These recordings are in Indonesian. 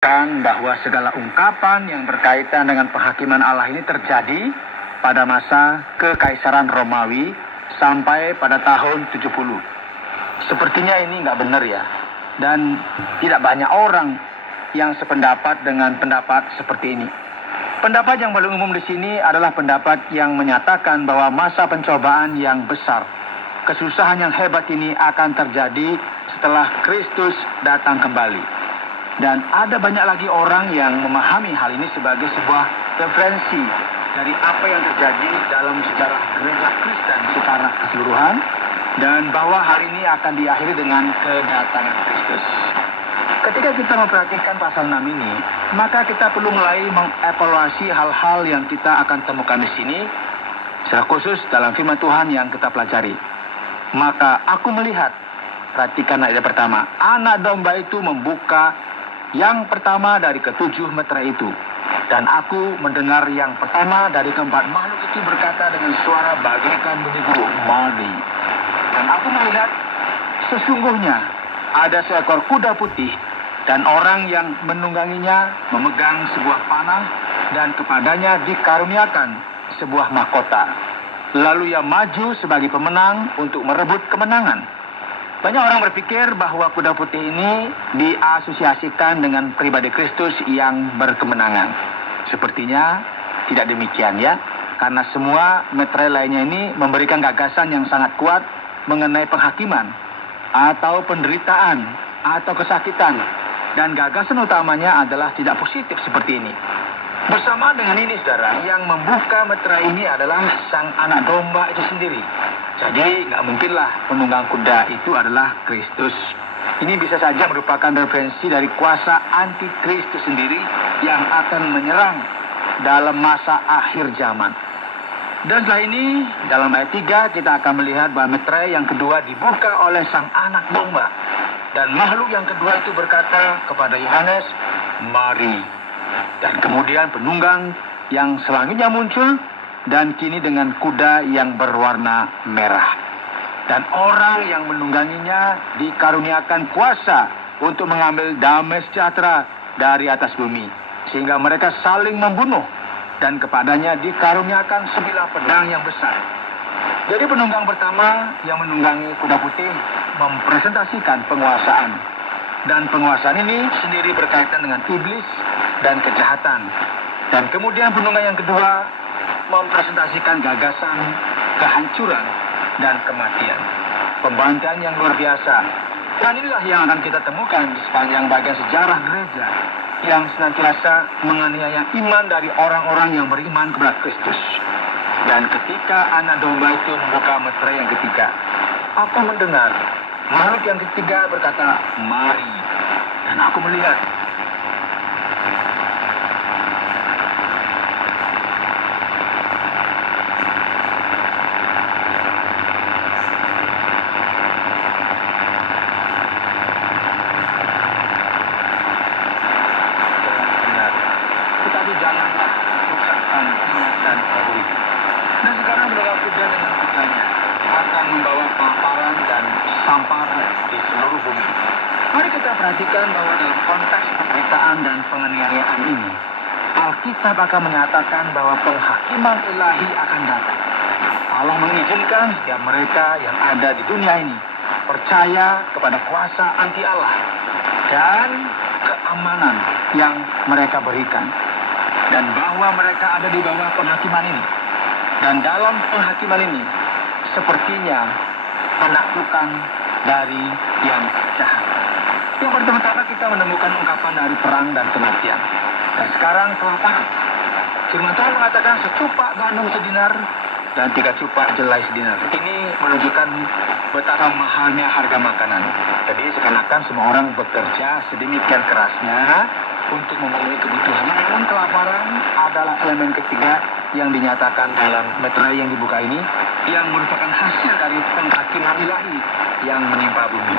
bahwa segala ungkapan yang berkaitan dengan penghakiman Allah ini terjadi pada masa Kekaisaran Romawi sampai pada tahun 70. Sepertinya ini nggak benar ya. Dan tidak banyak orang yang sependapat dengan pendapat seperti ini. Pendapat yang paling umum di sini adalah pendapat yang menyatakan bahwa masa pencobaan yang besar, kesusahan yang hebat ini akan terjadi setelah Kristus datang kembali. Dan ada banyak lagi orang yang memahami hal ini sebagai sebuah referensi dari apa yang terjadi dalam sejarah gereja Kristen secara keseluruhan, dan bahwa hal ini akan diakhiri dengan kedatangan Kristus. Ketika kita memperhatikan pasal 6 ini, maka kita perlu mulai mengevaluasi hal-hal yang kita akan temukan di sini, secara khusus dalam firman Tuhan yang kita pelajari. Maka aku melihat, perhatikan ayat pertama, anak domba itu membuka yang pertama dari ketujuh meterai itu. Dan aku mendengar yang pertama dari keempat makhluk itu berkata dengan suara bagaikan bunyi guru, mari. Dan aku melihat sesungguhnya ada seekor kuda putih, dan orang yang menungganginya memegang sebuah panah, dan kepadanya dikaruniakan sebuah mahkota. Lalu ia maju sebagai pemenang untuk merebut kemenangan. Banyak orang berpikir bahwa kuda putih ini diasosiasikan dengan pribadi Kristus yang berkemenangan. Sepertinya tidak demikian ya, karena semua meterai lainnya ini memberikan gagasan yang sangat kuat mengenai penghakiman atau penderitaan atau kesakitan, dan gagasan utamanya adalah tidak positif seperti ini. Bersama dengan ini, saudara, yang membuka meterai ini adalah sang anak domba itu sendiri. Jadi nggak mungkinlah penunggang kuda itu adalah Kristus. Ini bisa saja merupakan referensi dari kuasa antikristus sendiri yang akan menyerang dalam masa akhir zaman. Dan setelah ini, dalam ayat 3 kita akan melihat bahwa meterai yang kedua dibuka oleh sang anak domba. Dan makhluk yang kedua itu berkata kepada Yohanes, mari. Dan kemudian penunggang yang selanjutnya muncul, dan kini dengan kuda yang berwarna merah. Dan orang yang menungganginya dikaruniakan kuasa untuk mengambil damai sejahtera dari atas bumi, sehingga mereka saling membunuh, dan kepadanya dikaruniakan sebilah pedang yang besar. Jadi penunggang pertama yang menunggangi kuda putih mempresentasikan penguasaan. Dan penguasaan ini sendiri berkaitan dengan iblis dan kejahatan. Dan kemudian penunggang yang kedua mempresentasikan gagasan kehancuran dan kematian, pembantaian yang luar biasa. Dan inilah yang akan kita temukan di sepanjang bagian sejarah gereja yang senantiasa menganiaya iman dari orang-orang yang beriman kepada Kristus. Dan ketika anak domba itu membuka meterai yang ketiga, aku mendengar makhluk yang ketiga berkata, mari. Dan aku melihat perhatikan bahwa dalam konteks penderitaan dan penganiayaan ini, Alkitab akan menyatakan bahwa penghakiman ilahi akan datang. Allah mengizinkan setiap mereka yang ada di dunia ini percaya kepada kuasa anti Allah dan keamanan yang mereka berikan, dan bahwa mereka ada di bawah penghakiman ini. Dan dalam penghakiman ini sepertinya penaklukan dari yang jahat. Yang pertama-tama kita menemukan ungkapan dari perang dan kematian. Dan sekarang kelaparan. Firman Tuhan mengatakan secupak gandum sedinar dan 3 cupak jelai sedinar. Ini menunjukkan betapa mahalnya harga makanan. Jadi seakan-akan semua orang bekerja sedemikian kerasnya untuk memenuhi kebutuhan. Namun kelaparan adalah elemen ketiga yang dinyatakan dalam meterai yang dibuka ini, yang merupakan hasil dari penghakiman ilahi yang menimpa bumi.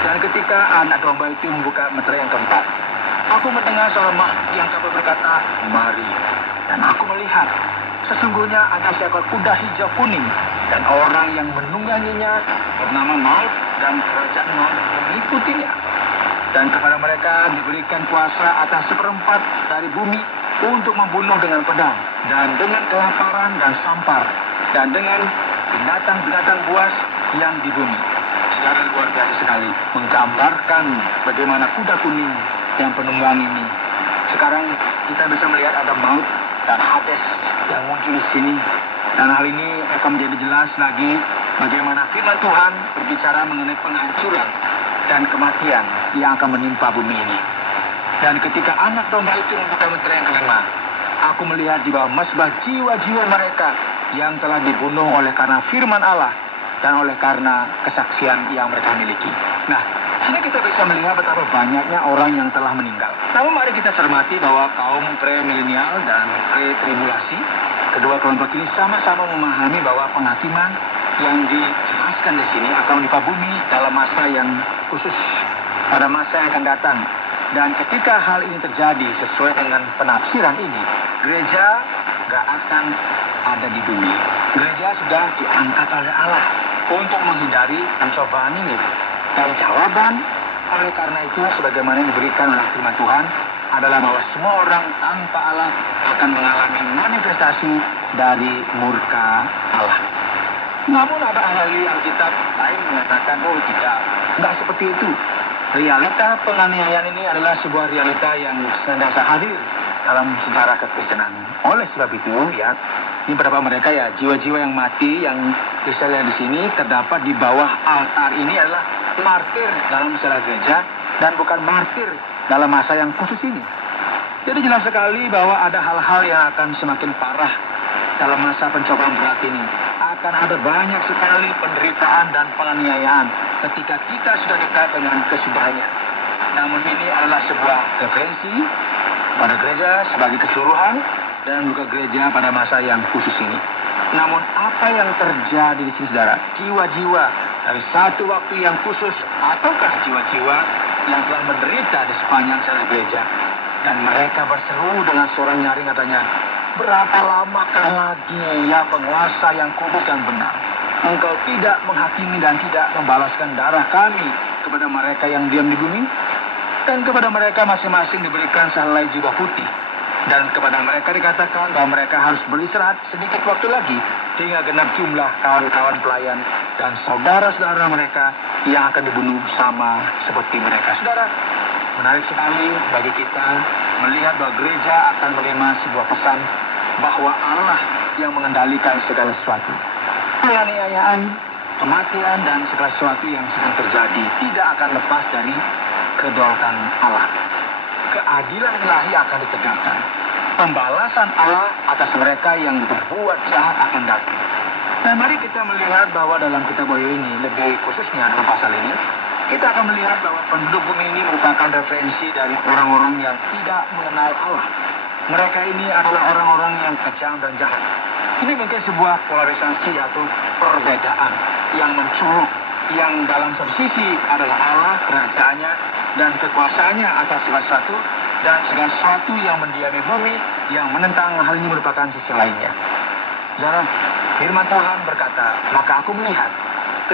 Dan ketika anak domba itu membuka meterai yang keempat, aku mendengar suara makhluk yang kabur berkata, mari. Dan aku melihat, sesungguhnya ada seekor kuda hijau kuning, dan orang yang menungganginya bernama Maut, dan kerajaan Maut mengikutinya. Dan kepada mereka diberikan kuasa atas seperempat dari bumi untuk membunuh dengan pedang, dan dengan kelaparan dan sampar, dan dengan binatang-binatang buas yang di bumi. Secara luar biasa sekali, menggambarkan bagaimana kuda kuning yang penunggang ini. Sekarang kita bisa melihat ada maut dan Hades yang muncul di sini. Dan hal ini akan menjadi jelas lagi bagaimana firman Tuhan berbicara mengenai penghancuran dan kematian yang akan menimpa bumi ini. Dan ketika anak domba itu membuka meterai yang kelima, aku melihat di bawah mazbah jiwa-jiwa mereka yang telah dibunuh oleh karena firman Allah dan oleh karena kesaksian yang mereka miliki. Nah, sini kita bisa melihat betapa banyaknya orang yang telah meninggal. Namun mari kita cermati bahwa kaum pre-milenial dan pre-tribulasi, kedua kelompok ini sama-sama memahami bahwa penghakiman yang dijelaskan di sini akan menimpa bumi dalam masa yang khusus, pada masa yang akan datang. Dan ketika hal ini terjadi sesuai dengan penafsiran ini, gereja gak akan ada di bumi. Gereja sudah diangkat oleh Allah untuk menghindari pencobaan ini. Dan jawaban oleh karena itu, sebagaimana yang diberikan oleh firman Tuhan, adalah bahwa semua orang tanpa Allah akan mengalami manifestasi dari murka Allah. Namun ada ahli Alkitab lain mengatakan, oh tidak, nggak seperti itu. Realita penganiayaan ini adalah sebuah realita yang senantiasa hadir dalam sejarah kekristenan. Oleh sebab itu, ya, ini beberapa mereka ya, jiwa-jiwa yang mati yang bisa lihat di sini terdapat di bawah altar ini adalah martir dalam sejarah gereja dan bukan martir dalam masa yang khusus ini. Jadi jelas sekali bahwa ada hal-hal yang akan semakin parah dalam masa pencobaan berat ini. Akan ada banyak sekali penderitaan dan penganiayaan ketika kita sudah dekat dengan kesudahannya. Namun ini adalah sebuah referensi pada gereja sebagai keseluruhan dan juga gereja pada masa yang khusus ini. Namun apa yang terjadi di sini, saudara? Jiwa-jiwa dari satu waktu yang khusus ataukah jiwa-jiwa yang telah menderita di sepanjang sejarah gereja? Dan mereka berseru dengan suara nyaring, katanya, berapa lamakah lagi ya penguasa yang kudus dan benar? Engkau tidak menghakimi dan tidak membalaskan darah kami kepada mereka yang diam di bumi? Dan kepada mereka masing-masing diberikan sehelai jubah putih. Dan kepada mereka dikatakan bahwa mereka harus beristirahat sedikit waktu lagi sehingga genap jumlah kawan-kawan pelayan dan saudara-saudara mereka yang akan dibunuh sama seperti mereka. Saudara, menarik sekali bagi kita melihat bahwa gereja akan menerima sebuah pesan bahwa Allah yang mengendalikan segala sesuatu. Penganiayaan, kematian, dan segala sesuatu yang sedang terjadi tidak akan lepas dari kedaulatan Allah. Keadilan ilahi akan ditegakkan. Pembalasan Allah atas mereka yang berbuat jahat akan datang. Dan mari kita melihat bahwa dalam kitab Wahyu ini, lebih khususnya dalam pasal ini, kita akan melihat bahwa penduduk bumi ini merupakan referensi dari orang-orang yang tidak mengenal Allah. Mereka ini adalah orang-orang yang kejam dan jahat. Ini mungkin sebuah polarisasi atau perbedaan yang mencolok, yang dalam satu sisi adalah Allah, kerajaannya, dan kekuasaannya atas segala sesuatu, dan segala sesuatu yang mendiami bumi, yang menentang hal ini merupakan sisi lainnya. Saudara, firman Tuhan berkata, maka aku melihat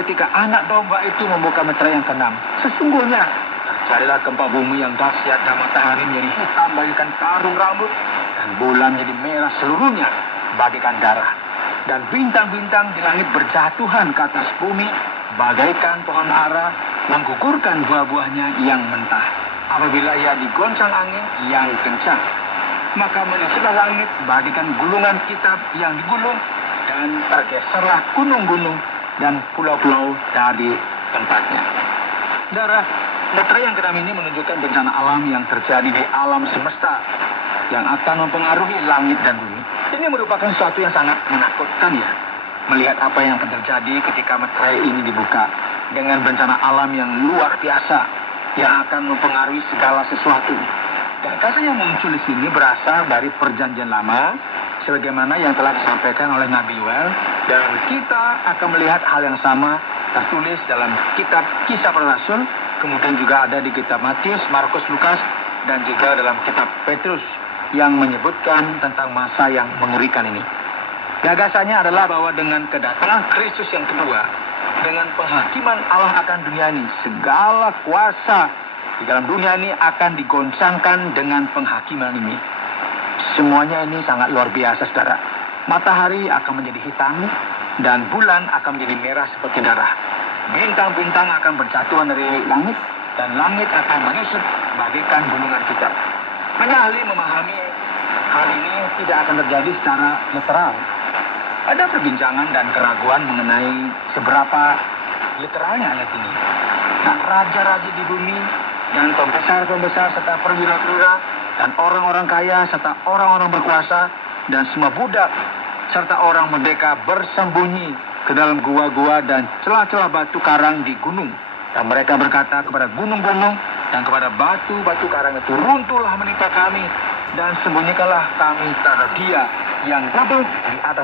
ketika anak domba itu membuka meterai yang keenam, sesungguhnya terjadilah gempa bumi yang dahsyat, dan matahari menjadi hitam bagaikan karung rambut, dan bulan menjadi merah seluruhnya bagaikan darah, dan bintang-bintang di langit berjatuhan ke atas bumi bagaikan pohon ara menggugurkan buah-buahnya yang mentah apabila ia digoncang angin yang kencang. Maka menyusutlah langit bagaikan gulungan kitab yang digulung, dan tergeserlah gunung-gunung dan pulau-pulau dari tempatnya. Saudara, meterai yang keenam ini menunjukkan bencana alam yang terjadi di alam semesta yang akan mempengaruhi langit dan bumi. Ini merupakan sesuatu yang sangat menakutkan, ya, melihat apa yang akan terjadi ketika meterai ini dibuka dengan bencana alam yang luar biasa yang akan mempengaruhi segala sesuatu. Dan kata yang muncul di sini berasal dari Perjanjian Lama, sebagaimana yang telah disampaikan oleh Nabi Yoel, dan kita akan melihat hal yang sama tertulis dalam kitab Kisah Para Rasul, kemudian juga ada di kitab Matius, Markus, Lukas, dan juga dalam kitab Petrus yang menyebutkan tentang masa yang mengerikan ini. Gagasannya adalah bahwa dengan kedatangan Kristus yang kedua, dengan penghakiman Allah akan dunia ini, segala kuasa di dalam dunia ini akan digoncangkan dengan penghakiman ini. Semuanya ini sangat luar biasa, saudara. Matahari akan menjadi hitam dan bulan akan menjadi merah seperti darah. Bintang-bintang akan berjatuhan dari langit dan langit akan menyusut bagaikan gunungan kitab. Banyak ahli memahami hal ini tidak akan terjadi secara literal. Ada perbincangan dan keraguan mengenai seberapa literalnya ayat ini. Nah, raja-raja di bumi dan pembesar-pembesar serta perwira-perwira dan orang-orang kaya serta orang-orang berkuasa dan semua budak serta orang merdeka bersembunyi ke dalam gua-gua dan celah-celah batu karang di gunung. Dan mereka berkata kepada gunung-gunung dan kepada batu-batu karang itu, runtuhlah menimpa kami dan sembunyikanlah kami terhadap Dia yang duduk di atas